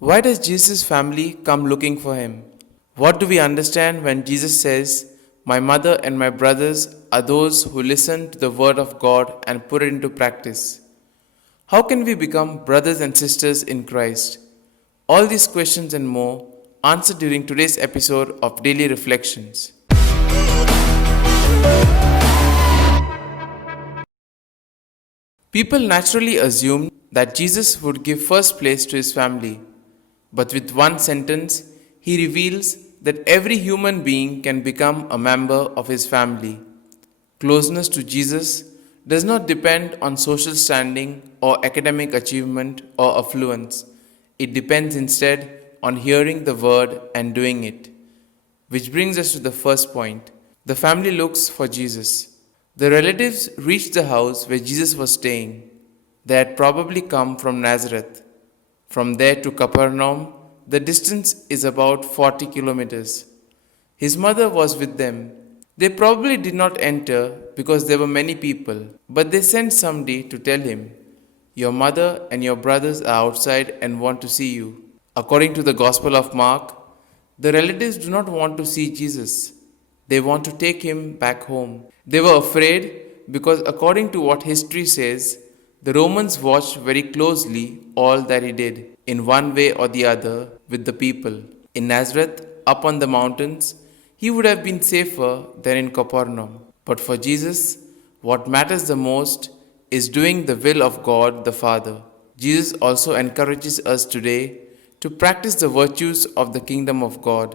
Why does Jesus' family come looking for him? What do we understand when Jesus says, "My mother and my brothers are those who listen to the word of God and put it into practice"? How can we become brothers and sisters in Christ? All these questions and more answered during today's episode of Daily Reflections. People naturally assume that Jesus would give first place to his family, but with one sentence, he reveals that every human being can become a member of his family. Closeness to Jesus does not depend on social standing or academic achievement or affluence. It depends instead on hearing the word and doing it. Which brings us to the first point. The family looks for Jesus. The relatives reached the house where Jesus was staying. They had probably come from Nazareth. From there to Capernaum, the distance is about 40 kilometers. His mother was with them. They probably did not enter because there were many people, but they sent somebody to tell him, "Your mother and your brothers are outside and want to see you." According to the Gospel of Mark, the relatives do not want to see Jesus. They want to take him back home. They were afraid because, according to what history says, the Romans watched very closely all that he did, in one way or the other, with the people. In Nazareth, up on the mountains, he would have been safer than in Capernaum. But for Jesus, what matters the most is doing the will of God the Father. Jesus also encourages us today to practice the virtues of the kingdom of God.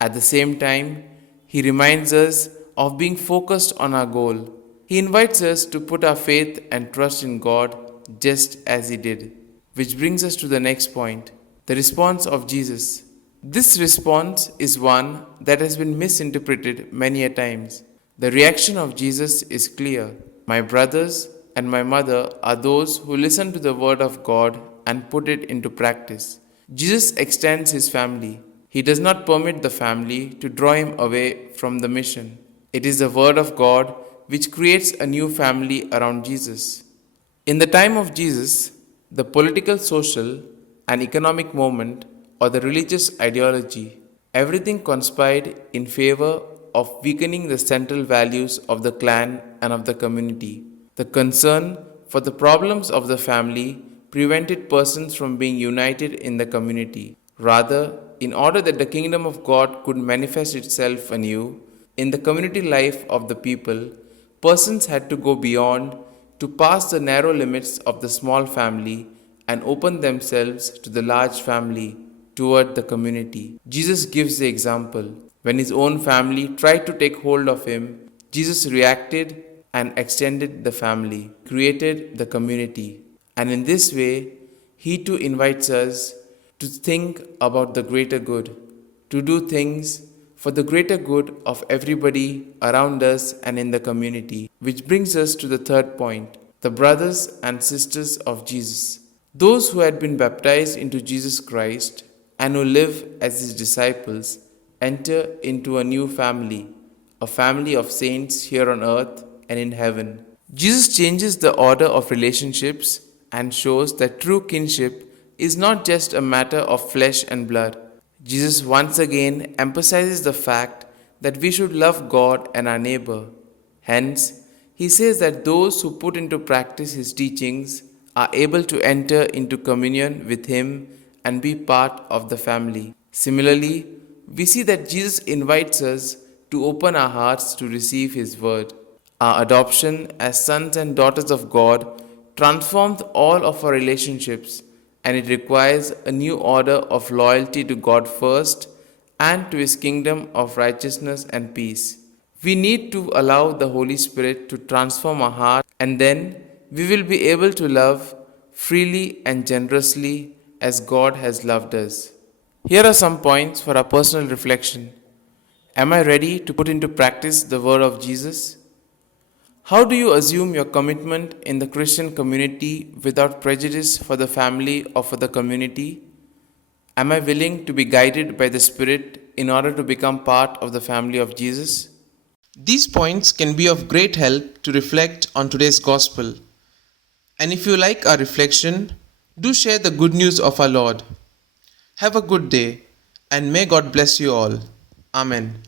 At the same time, he reminds us of being focused on our goal. He invites us to put our faith and trust in God just as he did. Which brings us to the next point, the response of Jesus. This response is one that has been misinterpreted many a times. The reaction of Jesus is clear. My brothers and my mother are those who listen to the word of God and put it into practice. Jesus extends his family. He does not permit the family to draw him away from the mission. It is the word of God which creates a new family around Jesus. In the time of Jesus, the political, social, and economic movement or the religious ideology, everything conspired in favor of weakening the central values of the clan and of the community. The concern for the problems of the family prevented persons from being united in the community. Rather, in order that the kingdom of God could manifest itself anew in the community life of the people, persons had to go beyond, to pass the narrow limits of the small family and open themselves to the large family toward the community. Jesus gives the example. When his own family tried to take hold of him, Jesus reacted and extended the family, created the community. And in this way, he too invites us to think about the greater good, to do things for the greater good of everybody around us and in the community. Which brings us to the third point, the brothers and sisters of Jesus. Those who had been baptized into Jesus Christ and who live as his disciples enter into a new family, a family of saints here on earth and in heaven. Jesus changes the order of relationships and shows that true kinship is not just a matter of flesh and blood. Jesus once again emphasizes the fact that we should love God and our neighbor. Hence, he says that those who put into practice his teachings are able to enter into communion with him and be part of the family. Similarly, we see that Jesus invites us to open our hearts to receive his word. Our adoption as sons and daughters of God transforms all of our relationships, and it requires a new order of loyalty to God first and to his kingdom of righteousness and peace. We need to allow the Holy Spirit to transform our heart, and then we will be able to love freely and generously as God has loved us. Here are some points for our personal reflection. Am I ready to put into practice the word of Jesus? How do you assume your commitment in the Christian community without prejudice for the family or for the community? Am I willing to be guided by the Spirit in order to become part of the family of Jesus? These points can be of great help to reflect on today's gospel. And if you like our reflection, do share the good news of our Lord. Have a good day and may God bless you all. Amen.